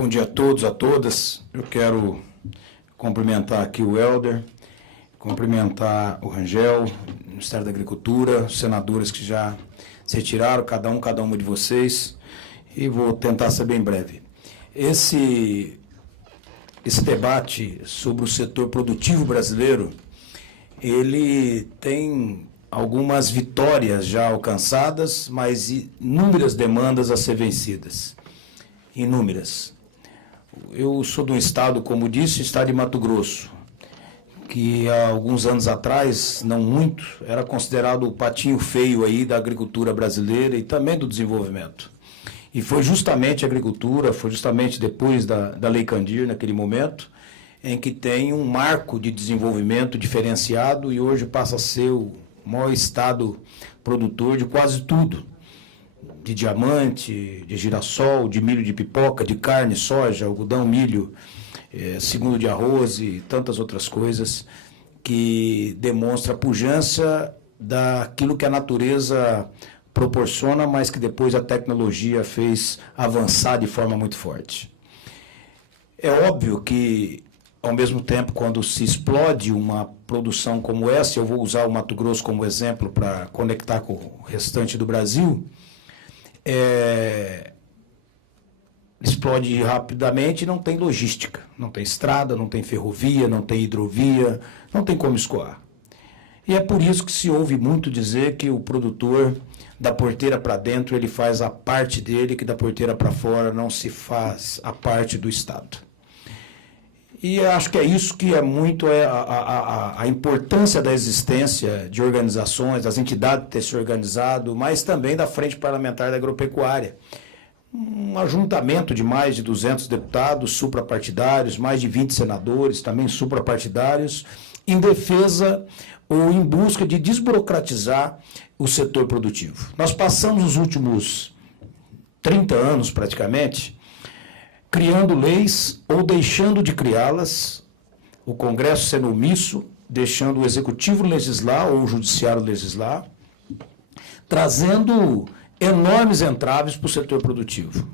Bom dia a todos, a todas. Eu quero cumprimentar aqui o Helder, cumprimentar o Rangel, o Ministério da Agricultura, os senadores que já se retiraram, cada uma de vocês, e vou tentar ser bem breve. Esse debate sobre o setor produtivo brasileiro, ele tem algumas vitórias já alcançadas, mas inúmeras demandas a ser vencidas. Inúmeras. Eu sou de um estado, como disse, estado de Mato Grosso, que há alguns anos atrás, não muito, era considerado o patinho feio aí da agricultura brasileira e também do desenvolvimento. E foi justamente a agricultura, foi justamente depois da Lei Candir, naquele momento, em que tem um marco de desenvolvimento diferenciado e hoje passa a ser o maior estado produtor de quase tudo. De diamante, de girassol, de milho de pipoca, de carne, soja, algodão, milho, segundo de arroz e tantas outras coisas que demonstra a pujança daquilo que a natureza proporciona, mas que depois a tecnologia fez avançar de forma muito forte. É óbvio que, ao mesmo tempo, quando se explode uma produção como essa, eu vou usar o Mato Grosso como exemplo para conectar com o restante do Brasil, explode rapidamente e não tem logística, não tem estrada, não tem ferrovia, não tem hidrovia, não tem como escoar. E é por isso que se ouve muito dizer que o produtor, da porteira para dentro, ele faz a parte dele, que da porteira para fora não se faz a parte do Estado. E acho que é isso que é muito a importância da existência de organizações, das entidades ter se organizado, mas também da Frente Parlamentar da Agropecuária. Um ajuntamento de mais de 200 deputados suprapartidários, mais de 20 senadores, também suprapartidários, em defesa ou em busca de desburocratizar o setor produtivo. Nós passamos os últimos 30 anos, praticamente, criando leis ou deixando de criá-las, o Congresso sendo omisso, deixando o Executivo legislar ou o Judiciário legislar, trazendo enormes entraves para o setor produtivo.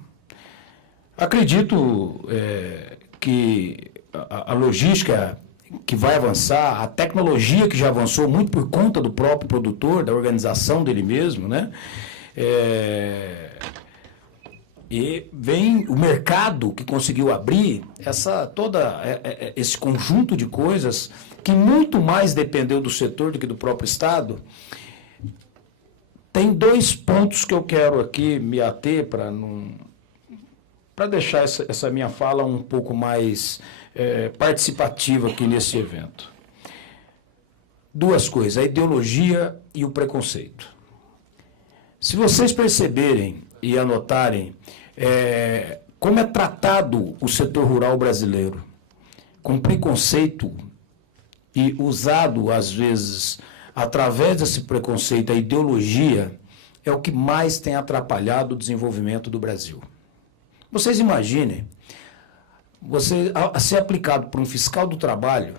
Acredito que a logística que vai avançar, a tecnologia que já avançou muito por conta do próprio produtor, da organização dele mesmo, né? E vem o mercado que conseguiu abrir esse conjunto de coisas que muito mais dependeu do setor do que do próprio Estado. Tem dois pontos que eu quero aqui me ater para deixar essa minha fala um pouco mais participativa aqui nesse evento. Duas coisas, a ideologia e o preconceito. Se vocês perceberem e anotarem como é tratado o setor rural brasileiro, com preconceito e usado, às vezes, através desse preconceito, a ideologia, é o que mais tem atrapalhado o desenvolvimento do Brasil. Vocês imaginem, a ser aplicado por um fiscal do trabalho,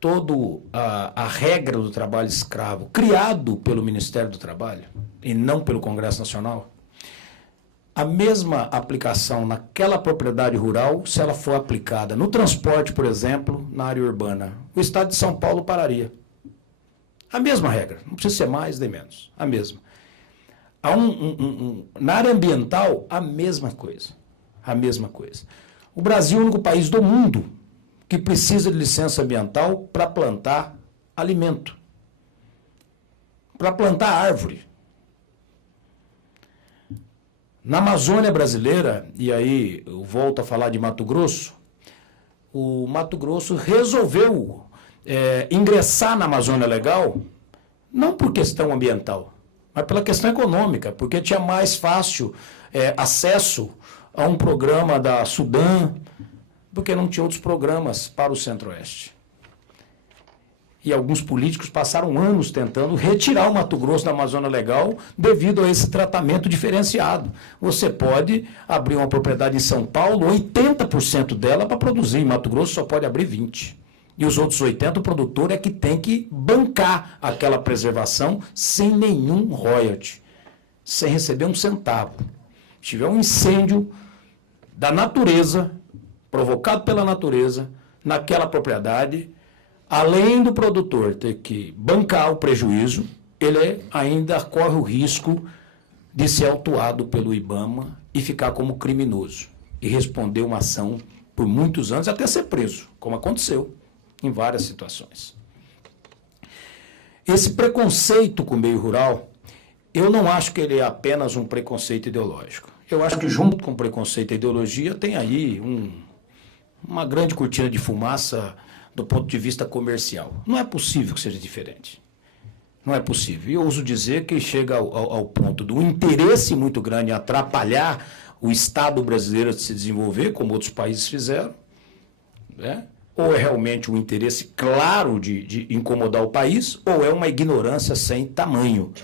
toda a regra do trabalho escravo, criado pelo Ministério do Trabalho, e não pelo Congresso Nacional, a mesma aplicação naquela propriedade rural, se ela for aplicada no transporte, por exemplo, na área urbana, o Estado de São Paulo pararia. A mesma regra, não precisa ser mais nem menos, a mesma. Na área ambiental, a mesma coisa. A mesma coisa. O Brasil é o único país do mundo que precisa de licença ambiental para plantar alimento, para plantar árvore. Na Amazônia brasileira, e aí eu volto a falar de Mato Grosso, o Mato Grosso resolveu ingressar na Amazônia Legal, não por questão ambiental, mas pela questão econômica, porque tinha mais fácil acesso a um programa da Sudam, porque não tinha outros programas para o Centro-Oeste. E alguns políticos passaram anos tentando retirar o Mato Grosso da Amazônia Legal devido a esse tratamento diferenciado. Você pode abrir uma propriedade em São Paulo, 80% dela para produzir. Em Mato Grosso só pode abrir 20%. E os outros 80%, o produtor é que tem que bancar aquela preservação sem nenhum royalty, sem receber um centavo. Se tiver um incêndio da natureza, provocado pela natureza, naquela propriedade, além do produtor ter que bancar o prejuízo, ele ainda corre o risco de ser autuado pelo IBAMA e ficar como criminoso e responder uma ação por muitos anos até ser preso, como aconteceu em várias situações. Esse preconceito com o meio rural, eu não acho que ele é apenas um preconceito ideológico. Eu acho que junto com o preconceito e a ideologia tem aí uma grande cortina de fumaça do ponto de vista comercial. Não é possível que seja diferente. Não é possível. E eu ouso dizer que chega ao ponto do interesse muito grande em atrapalhar o Estado brasileiro de se desenvolver, como outros países fizeram, né? Ou é realmente um interesse claro de incomodar o país, ou é uma ignorância sem tamanho.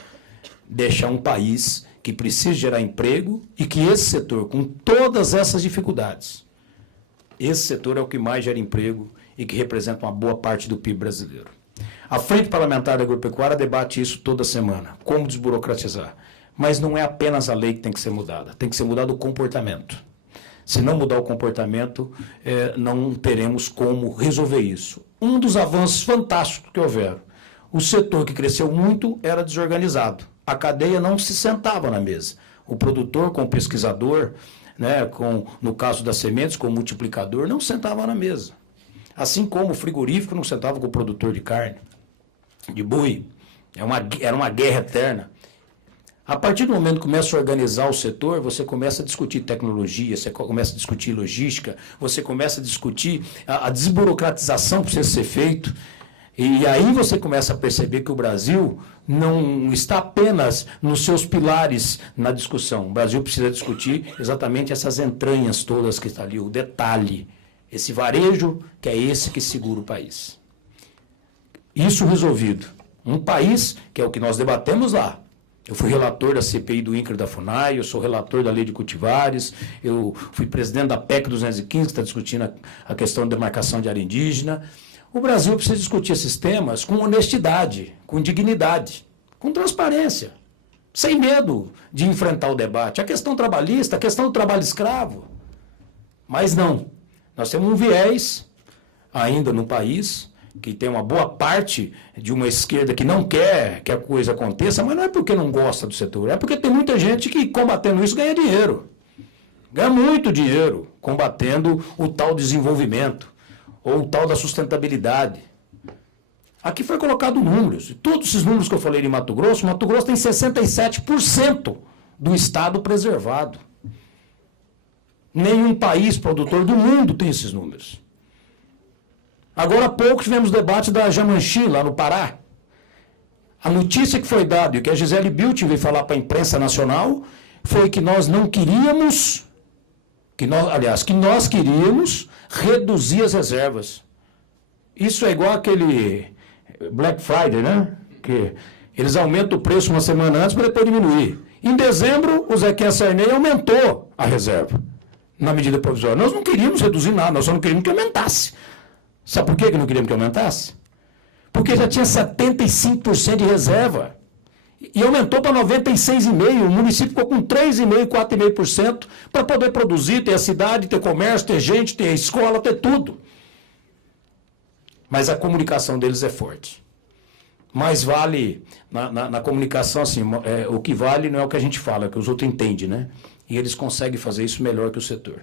Deixar um país que precisa gerar emprego e que esse setor, com todas essas dificuldades, esse setor é o que mais gera emprego e que representa uma boa parte do PIB brasileiro. A Frente Parlamentar da Agropecuária debate isso toda semana, como desburocratizar. Mas não é apenas a lei que tem que ser mudada, tem que ser mudado o comportamento. Se não mudar o comportamento, não teremos como resolver isso. Um dos avanços fantásticos que houveram, o setor que cresceu muito era desorganizado. A cadeia não se sentava na mesa. O produtor com o pesquisador, né, no caso das sementes, com o multiplicador, não sentava na mesa. Assim como o frigorífico não sentava com o produtor de carne, de boi. Era uma guerra eterna. A partir do momento que começa a organizar o setor, você começa a discutir tecnologia, você começa a discutir logística, você começa a discutir a desburocratização que precisa ser feito. E aí você começa a perceber que o Brasil não está apenas nos seus pilares na discussão. O Brasil precisa discutir exatamente essas entranhas todas que estão ali, o detalhe. Esse varejo que é esse que segura o país. Isso resolvido. Um país que é o que nós debatemos lá. Eu fui relator da CPI do INCRA e da FUNAI, eu sou relator da Lei de Cultivares, eu fui presidente da PEC 215, que está discutindo a questão da demarcação de área indígena. O Brasil precisa discutir esses temas com honestidade, com dignidade, com transparência, sem medo de enfrentar o debate. A questão trabalhista, a questão do trabalho escravo. Mas não. Nós temos um viés ainda no país, que tem uma boa parte de uma esquerda que não quer que a coisa aconteça, mas não é porque não gosta do setor, é porque tem muita gente que, combatendo isso, ganha dinheiro. Ganha muito dinheiro combatendo o tal desenvolvimento, ou o tal da sustentabilidade. Aqui foi colocado números. Todos esses números que eu falei de Mato Grosso tem 67% do estado preservado. Nenhum país produtor do mundo tem esses números. Agora há pouco tivemos debate da Jamanchi, lá no Pará. A notícia que foi dada, e que a Gisele Bündchen veio falar para a imprensa nacional, foi que nós não queríamos, que nós queríamos reduzir as reservas. Isso é igual aquele Black Friday, né? Que eles aumentam o preço uma semana antes para depois diminuir. Em dezembro, o Zequinha Sarney aumentou a reserva, na medida provisória. Nós não queríamos reduzir nada, nós só não queríamos que aumentasse. Sabe por que não queríamos que aumentasse? Porque já tinha 75% de reserva. E aumentou para 96,5%. O município ficou com 3,5%, 4,5% para poder produzir, ter a cidade, ter comércio, ter gente, ter escola, ter tudo. Mas a comunicação deles é forte. Mas vale, na comunicação, assim, o que vale não é o que a gente fala, é o que os outros entendem, né? E eles conseguem fazer isso melhor que o setor.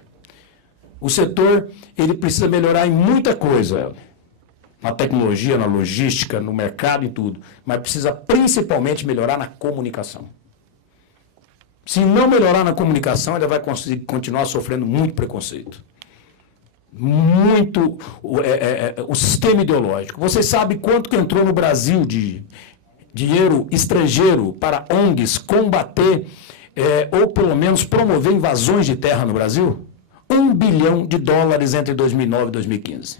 O setor, ele precisa melhorar em muita coisa, na tecnologia, na logística, no mercado e tudo, mas precisa principalmente melhorar na comunicação. Se não melhorar na comunicação, ele vai continuar sofrendo muito preconceito. Muito o sistema ideológico. Vocês sabem quanto que entrou no Brasil de dinheiro estrangeiro para ONGs combater ou pelo menos promover invasões de terra no Brasil? $1 bilhão entre 2009 e 2015.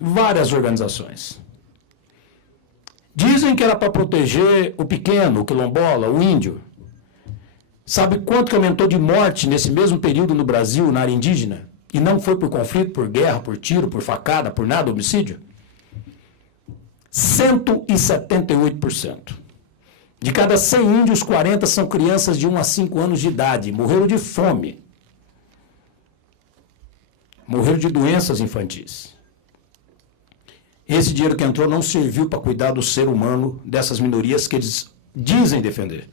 Várias organizações. Dizem que era para proteger o pequeno, o quilombola, o índio. Sabe quanto que aumentou de morte nesse mesmo período no Brasil, na área indígena? E não foi por conflito, por guerra, por tiro, por facada, por nada, homicídio? 178%. De cada 100 índios, 40 são crianças de 1 a 5 anos de idade. Morreram de fome. morreram de doenças infantis. Esse dinheiro que entrou não serviu para cuidar do ser humano dessas minorias que eles dizem defender.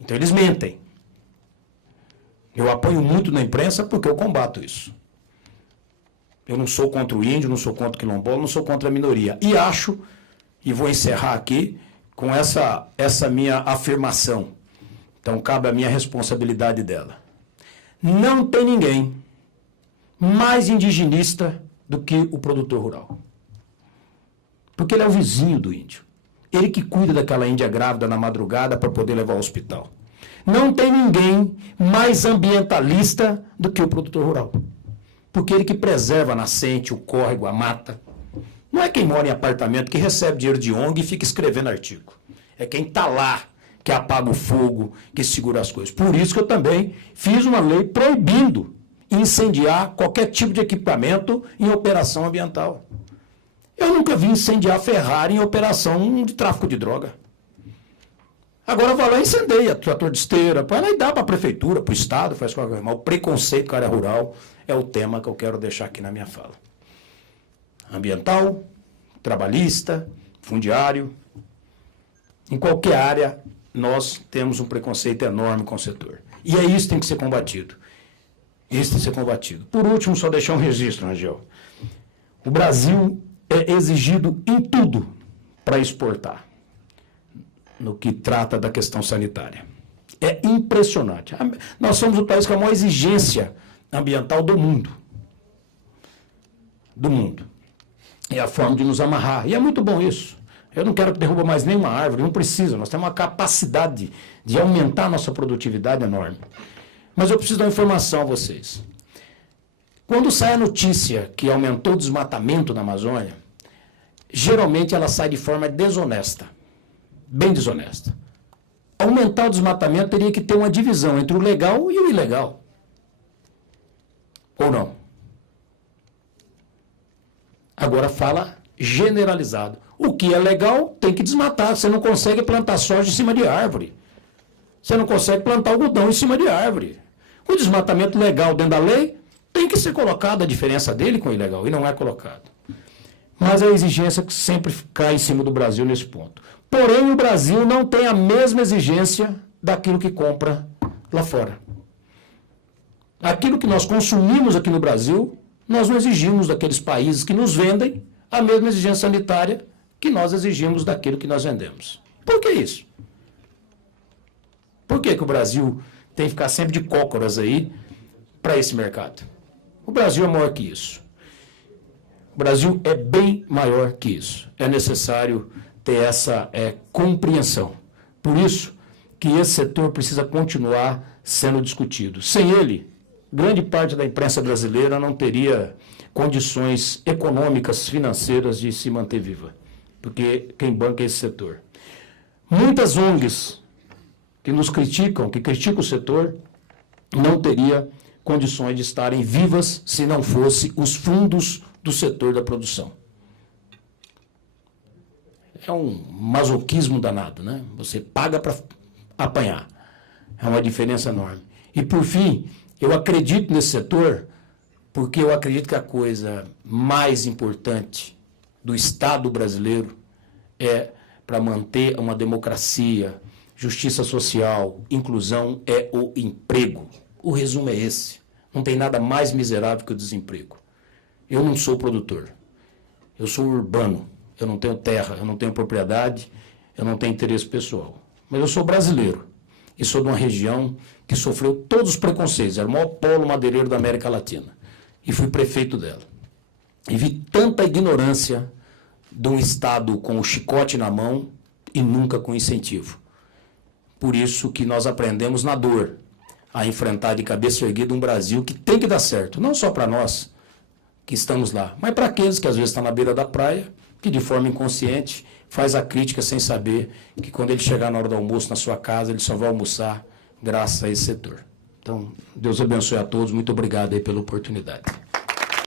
Então eles mentem. Eu apoio muito na imprensa porque eu combato isso. Eu não sou contra o índio, não sou contra o quilombola, não sou contra a minoria. E acho, e vou encerrar aqui com essa minha afirmação. Então cabe a minha responsabilidade dela. Não tem ninguém mais indigenista do que o produtor rural. Porque ele é o vizinho do índio. Ele que cuida daquela índia grávida na madrugada para poder levar ao hospital. Não tem ninguém mais ambientalista do que o produtor rural. Porque ele que preserva a nascente, o córrego, a mata. Não é quem mora em apartamento que recebe dinheiro de ONG e fica escrevendo artigo. É quem está lá, que apaga o fogo, que segura as coisas. Por isso que eu também fiz uma lei proibindo incendiar qualquer tipo de equipamento em operação ambiental. Eu nunca vi incendiar Ferrari em operação de tráfico de droga. Agora vai lá e incendeia, trator de esteira, vai lá e dá para a prefeitura, para o Estado, faz qualquer coisa. Mas o preconceito com a área rural é o tema que eu quero deixar aqui na minha fala. Ambiental, trabalhista, fundiário, em qualquer área nós temos um preconceito enorme com o setor. E é isso que tem que ser combatido. Isso tem que ser combatido. Por último, só deixar um registro, Rangel. O Brasil é exigido em tudo para exportar, no que trata da questão sanitária. É impressionante. Nós somos o país com a maior exigência ambiental do mundo. Do mundo. É a forma de nos amarrar. E é muito bom isso. Eu não quero que derruba mais nenhuma árvore, não precisa. Nós temos uma capacidade de aumentar a nossa produtividade enorme. Mas eu preciso dar informação a vocês. Quando sai a notícia que aumentou o desmatamento na Amazônia, geralmente ela sai de forma desonesta. Bem desonesta. Aumentar o desmatamento teria que ter uma divisão entre o legal e o ilegal. Ou não? Agora fala generalizado. O que é legal tem que desmatar. Você não consegue plantar soja em cima de árvore. Você não consegue plantar algodão em cima de árvore. O desmatamento legal dentro da lei tem que ser colocado a diferença dele com o ilegal. E não é colocado. Mas a exigência que sempre cai em cima do Brasil nesse ponto. Porém, o Brasil não tem a mesma exigência daquilo que compra lá fora. Aquilo que nós consumimos aqui no Brasil, nós não exigimos daqueles países que nos vendem a mesma exigência sanitária que nós exigimos daquilo que nós vendemos. Por que isso? Por que o Brasil tem que ficar sempre de cócoras aí para esse mercado? O Brasil é maior que isso. O Brasil é bem maior que isso. É necessário ter essa compreensão. Por isso que esse setor precisa continuar sendo discutido. Sem ele, grande parte da imprensa brasileira não teria condições econômicas, financeiras de se manter viva. Porque quem banca é esse setor. Muitas ONGs que nos criticam, que criticam o setor, não teria condições de estarem vivas se não fosse os fundos do setor da produção. É um masoquismo danado, né? Você paga para apanhar. É uma diferença enorme. E, por fim, eu acredito nesse setor porque eu acredito que a coisa mais importante do Estado brasileiro é, para manter uma democracia, justiça social, inclusão, é o emprego. O resumo é esse. Não tem nada mais miserável que o desemprego. Eu não sou produtor. Eu sou urbano. Eu não tenho terra, eu não tenho propriedade, eu não tenho interesse pessoal. Mas eu sou brasileiro e sou de uma região que sofreu todos os preconceitos. Era o maior polo madeireiro da América Latina. E fui prefeito dela. E vi tanta ignorância de um Estado com o chicote na mão e nunca com incentivo. Por isso que nós aprendemos na dor a enfrentar de cabeça erguida um Brasil que tem que dar certo. Não só para nós que estamos lá, mas para aqueles que às vezes estão na beira da praia, que de forma inconsciente faz a crítica sem saber que quando ele chegar na hora do almoço na sua casa, ele só vai almoçar graças a esse setor. Então, Deus abençoe a todos. Muito obrigado aí pela oportunidade.